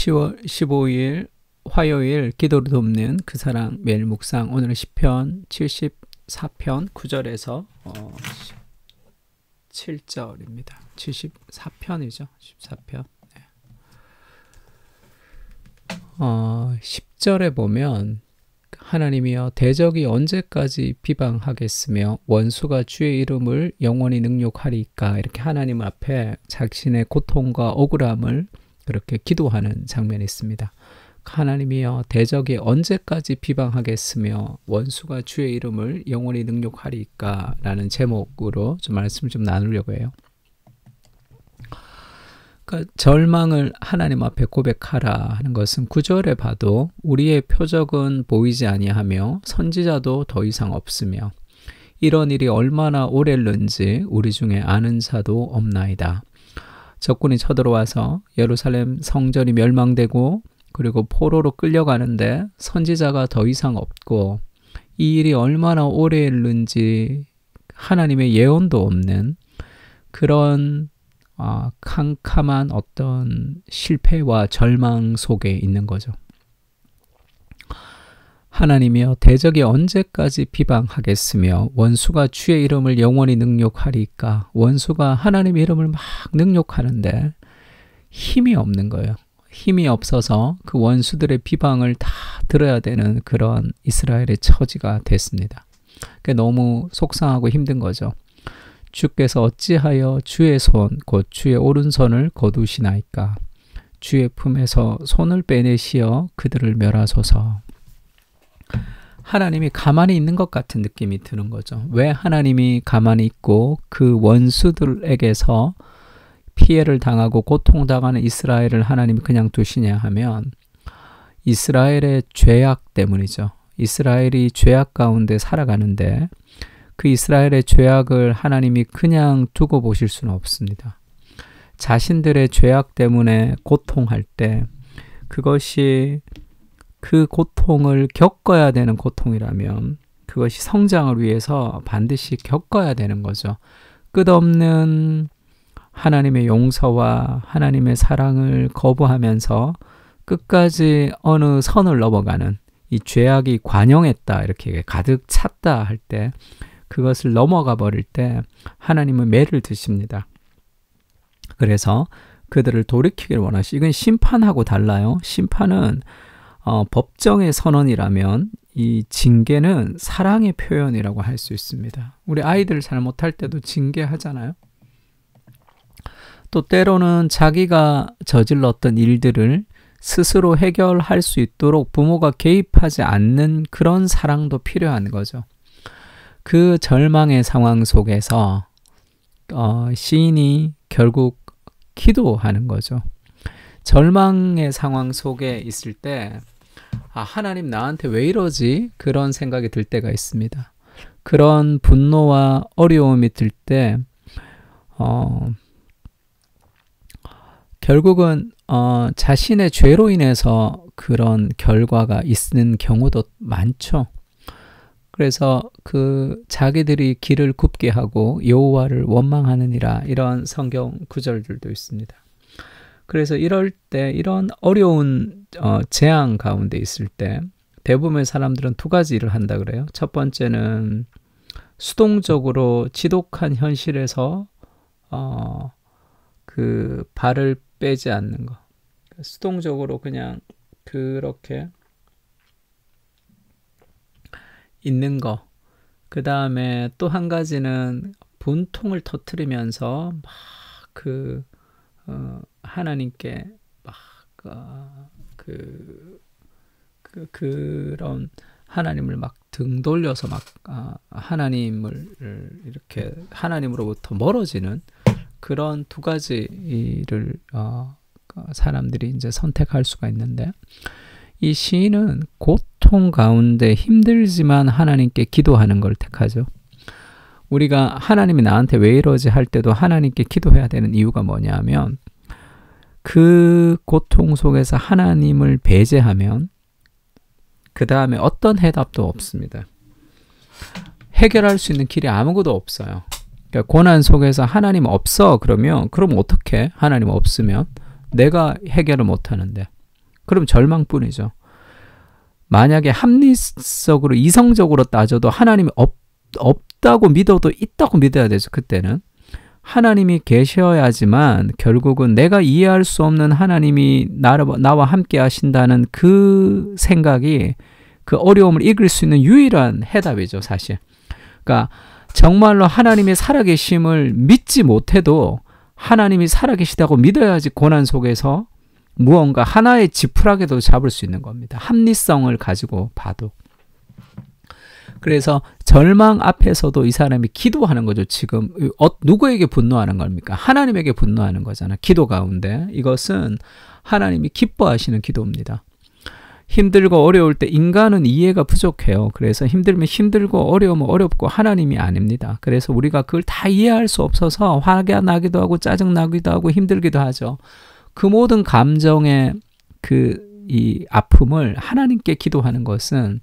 10월 15일 화요일 기도를 돕는 그 사랑 매일 묵상. 오늘은 시편 74편 9절에서 7절입니다. 74편이죠. 14편. 10절에 보면 하나님이여 대적이 언제까지 비방하겠으며 원수가 주의 이름을 영원히 능욕하리까. 이렇게 하나님 앞에 자신의 고통과 억울함을 그렇게 기도하는 장면이 있습니다. 하나님이여 대적이 언제까지 비방하겠으며 원수가 주의 이름을 영원히 능욕하리까 라는 제목으로 좀 말씀을 좀 나누려고 해요. 그러니까 절망을 하나님 앞에 고백하라 하는 것은 9절에 봐도 우리의 표적은 보이지 아니하며 선지자도 더 이상 없으며 이런 일이 얼마나 오래는지 우리 중에 아는 자도 없나이다. 적군이 쳐들어와서 예루살렘 성전이 멸망되고 그리고 포로로 끌려가는데 선지자가 더 이상 없고 이 일이 얼마나 오래 일는지 하나님의 예언도 없는 그런 캄캄한 어떤 실패와 절망 속에 있는 거죠. 하나님이여 대적이 언제까지 비방하겠으며 원수가 주의 이름을 영원히 능욕하리까. 원수가 하나님의 이름을 막 능욕하는데 힘이 없는 거예요. 힘이 없어서 그 원수들의 비방을 다 들어야 되는 그런 이스라엘의 처지가 됐습니다. 그게 너무 속상하고 힘든 거죠. 주께서 어찌하여 주의 손 곧 주의 오른손을 거두시나이까. 주의 품에서 손을 빼내시어 그들을 멸하소서. 하나님이 가만히 있는 것 같은 느낌이 드는 거죠. 왜 하나님이 가만히 있고 그 원수들에게서 피해를 당하고 고통당하는 이스라엘을 하나님이 그냥 두시냐 하면 이스라엘의 죄악 때문이죠. 이스라엘이 죄악 가운데 살아가는데 그 이스라엘의 죄악을 하나님이 그냥 두고 보실 수는 없습니다. 자신들의 죄악 때문에 고통할 때 그것이 그 고통을 겪어야 되는 고통이라면 그것이 성장을 위해서 반드시 겪어야 되는 거죠. 끝없는 하나님의 용서와 하나님의 사랑을 거부하면서 끝까지 어느 선을 넘어가는 이 죄악이 관영했다 이렇게 가득 찼다 할 때 그것을 넘어가 버릴 때 하나님은 매를 드십니다. 그래서 그들을 돌이키기를 원하시. 이건 심판하고 달라요. 심판은 법정의 선언이라면 이 징계는 사랑의 표현이라고 할 수 있습니다. 우리 아이들 잘못할 때도 징계하잖아요. 또 때로는 자기가 저질렀던 일들을 스스로 해결할 수 있도록 부모가 개입하지 않는 그런 사랑도 필요한 거죠. 그 절망의 상황 속에서 시인이 결국 기도하는 거죠. 절망의 상황 속에 있을 때 하나님 나한테 왜 이러지? 그런 생각이 들 때가 있습니다. 그런 분노와 어려움이 들 때 결국은 자신의 죄로 인해서 그런 결과가 있는 경우도 많죠. 그래서 그 자기들이 길을 굽게 하고 여호와를 원망하느니라 이런 성경 구절들도 있습니다. 그래서 이럴 때 이런 어려운 재앙 가운데 있을 때 대부분의 사람들은 두 가지 일을 한다 그래요. 첫 번째는 수동적으로 지독한 현실에서 그 발을 빼지 않는 거. 수동적으로 그냥 그렇게 있는 거. 그 다음에 또 한 가지는 분통을 터뜨리면서 막 하나님께 막 그런 하나님을 막 등 돌려서 막 하나님을 이렇게 하나님으로부터 멀어지는 그런 두 가지 일을 사람들이 이제 선택할 수가 있는데 이 시인은 고통 가운데 힘들지만 하나님께 기도하는 걸 택하죠. 우리가 하나님이 나한테 왜 이러지 할 때도 하나님께 기도해야 되는 이유가 뭐냐면 그 고통 속에서 하나님을 배제하면 그 다음에 어떤 해답도 없습니다. 해결할 수 있는 길이 아무것도 없어요. 그러니까 고난 속에서 하나님 없어 그러면 그럼 어떻게 하나님 없으면 내가 해결을 못하는데 그럼 절망뿐이죠. 만약에 합리적으로 이성적으로 따져도 하나님이 없다고 믿어도 있다고 믿어야 되죠. 그때는 하나님이 계셔야지만 결국은 내가 이해할 수 없는 하나님이 나와 함께 하신다는 그 생각이 그 어려움을 이길 수 있는 유일한 해답이죠, 사실. 그러니까 정말로 하나님의 살아계심을 믿지 못해도 하나님이 살아계시다고 믿어야지 고난 속에서 무언가 하나의 지푸라기도 잡을 수 있는 겁니다. 합리성을 가지고 봐도. 그래서 절망 앞에서도 이 사람이 기도하는 거죠. 지금 누구에게 분노하는 겁니까? 하나님에게 분노하는 거잖아. 기도 가운데. 이것은 하나님이 기뻐하시는 기도입니다. 힘들고 어려울 때 인간은 이해가 부족해요. 그래서 힘들면 힘들고 어려우면 어렵고 하나님이 아닙니다. 그래서 우리가 그걸 다 이해할 수 없어서 화가 나기도 하고 짜증나기도 하고 힘들기도 하죠. 그 모든 감정의 이 아픔을 하나님께 기도하는 것은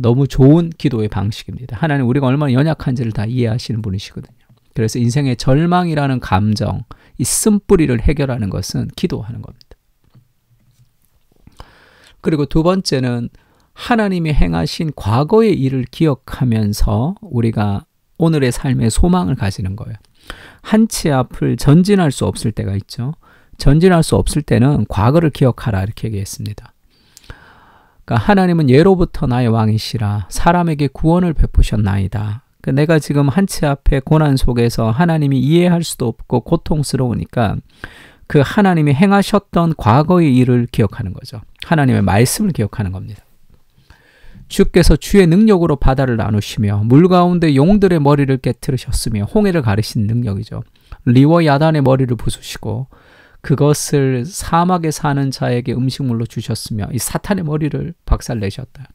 너무 좋은 기도의 방식입니다. 하나님 우리가 얼마나 연약한지를 다 이해하시는 분이시거든요. 그래서 인생의 절망이라는 감정, 이 쓴뿌리를 해결하는 것은 기도하는 겁니다. 그리고 두 번째는 하나님이 행하신 과거의 일을 기억하면서 우리가 오늘의 삶의 소망을 가지는 거예요. 한 치 앞을 전진할 수 없을 때가 있죠. 전진할 수 없을 때는 과거를 기억하라 이렇게 얘기했습니다. 그러니까 하나님은 예로부터 나의 왕이시라 사람에게 구원을 베푸셨나이다. 그러니까 내가 지금 한 치 앞에 고난 속에서 하나님이 이해할 수도 없고 고통스러우니까 그 하나님이 행하셨던 과거의 일을 기억하는 거죠. 하나님의 말씀을 기억하는 겁니다. 주께서 주의 능력으로 바다를 나누시며 물 가운데 용들의 머리를 깨트리셨으며 홍해를 가르신 능력이죠. 리워 야단의 머리를 부수시고 그것을 사막에 사는 자에게 음식물로 주셨으며 이 사탄의 머리를 박살내셨다.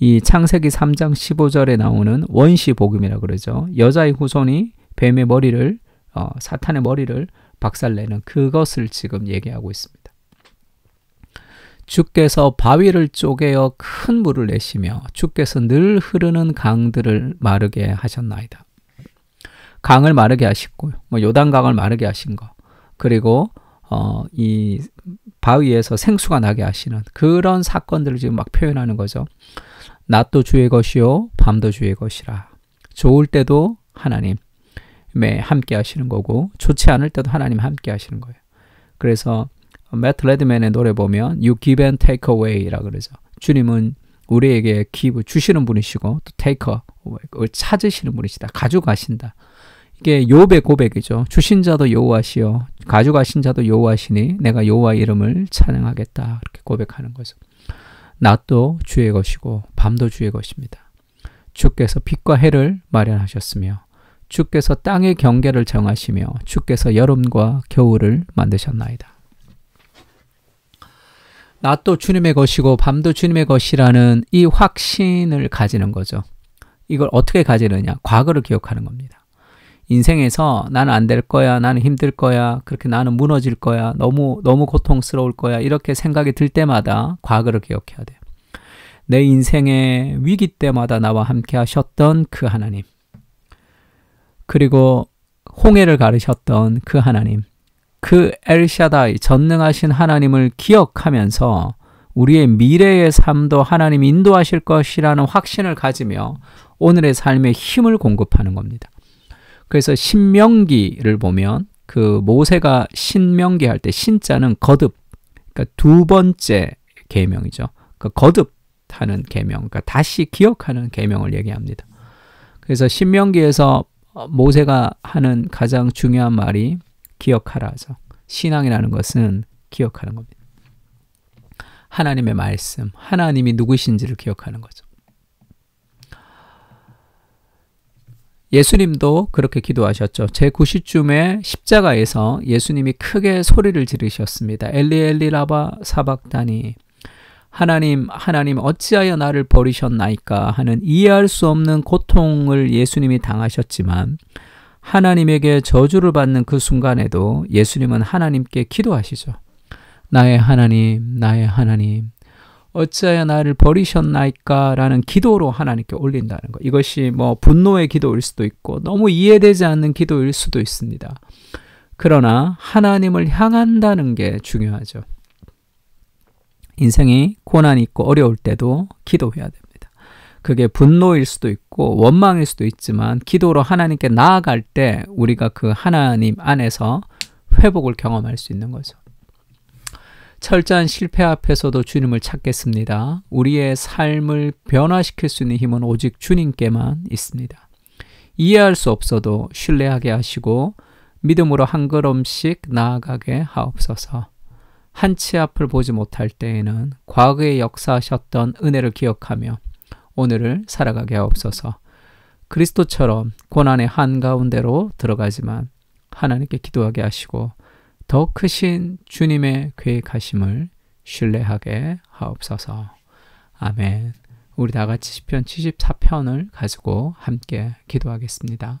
이 창세기 3장 15절에 나오는 원시 복음이라고 그러죠. 여자의 후손이 뱀의 머리를 사탄의 머리를 박살내는 그것을 지금 얘기하고 있습니다. 주께서 바위를 쪼개어 큰 물을 내시며 주께서 늘 흐르는 강들을 마르게 하셨나이다. 강을 마르게 하시고요. 요단강을 마르게 하신 거. 그리고 이 바위에서 생수가 나게 하시는 그런 사건들을 지금 막 표현하는 거죠. 낮도 주의 것이요 밤도 주의 것이라. 좋을 때도 하나님 함께 하시는 거고 좋지 않을 때도 하나님 함께 하시는 거예요. 그래서 매트 레드맨의 노래 보면 You give and take away라고 그러죠. 주님은 우리에게 give 주시는 분이시고 또 take away 찾으시는 분이시다. 가져가신다. 이게 욥의 고백이죠. 주신 자도 여호와시요 가져가신 자도 여호와시니 내가 여호와의 이름을 찬양하겠다. 이렇게 고백하는 거죠. 낮도 주의 것이고 밤도 주의 것입니다. 주께서 빛과 해를 마련하셨으며 주께서 땅의 경계를 정하시며 주께서 여름과 겨울을 만드셨나이다. 낮도 주님의 것이고 밤도 주님의 것이라는 이 확신을 가지는 거죠. 이걸 어떻게 가지느냐? 과거를 기억하는 겁니다. 인생에서 나는 안 될 거야, 나는 힘들 거야, 그렇게 나는 무너질 거야, 너무 고통스러울 거야 이렇게 생각이 들 때마다 과거를 기억해야 돼요. 내 인생의 위기 때마다 나와 함께 하셨던 그 하나님, 그리고 홍해를 가르셨던 그 하나님, 그 엘샤다이 전능하신 하나님을 기억하면서 우리의 미래의 삶도 하나님이 인도하실 것이라는 확신을 가지며 오늘의 삶에 힘을 공급하는 겁니다. 그래서 신명기를 보면 그 모세가 신명기 할 때 신자는 거듭, 그러니까 두 번째 계명이죠. 그 거듭하는 계명, 그러니까 다시 기억하는 계명을 얘기합니다. 그래서 신명기에서 모세가 하는 가장 중요한 말이 기억하라죠. 신앙이라는 것은 기억하는 겁니다. 하나님의 말씀, 하나님이 누구신지를 기억하는 거죠. 예수님도 그렇게 기도하셨죠. 제9시쯤에 십자가에서 예수님이 크게 소리를 지르셨습니다. 엘리 엘리 라바 사박다니, 하나님 어찌하여 나를 버리셨나이까 하는 이해할 수 없는 고통을 예수님이 당하셨지만 하나님에게 저주를 받는 그 순간에도 예수님은 하나님께 기도하시죠. 나의 하나님, 나의 하나님, 어찌하여 나를 버리셨나이까 라는 기도로 하나님께 올린다는 것. 이것이 분노의 기도일 수도 있고 너무 이해되지 않는 기도일 수도 있습니다. 그러나 하나님을 향한다는 게 중요하죠. 인생이 고난이 있고 어려울 때도 기도해야 됩니다. 그게 분노일 수도 있고 원망일 수도 있지만 기도로 하나님께 나아갈 때 우리가 그 하나님 안에서 회복을 경험할 수 있는 거죠. 철저한 실패 앞에서도 주님을 찾겠습니다. 우리의 삶을 변화시킬 수 있는 힘은 오직 주님께만 있습니다. 이해할 수 없어도 신뢰하게 하시고 믿음으로 한 걸음씩 나아가게 하옵소서. 한치 앞을 보지 못할 때에는 과거에 역사하셨던 은혜를 기억하며 오늘을 살아가게 하옵소서. 그리스도처럼 고난의 한가운데로 들어가지만 하나님께 기도하게 하시고 더 크신 주님의 계획하심을 신뢰하게 하옵소서. 아멘. 우리 다 같이 시편 74편을 가지고 함께 기도하겠습니다.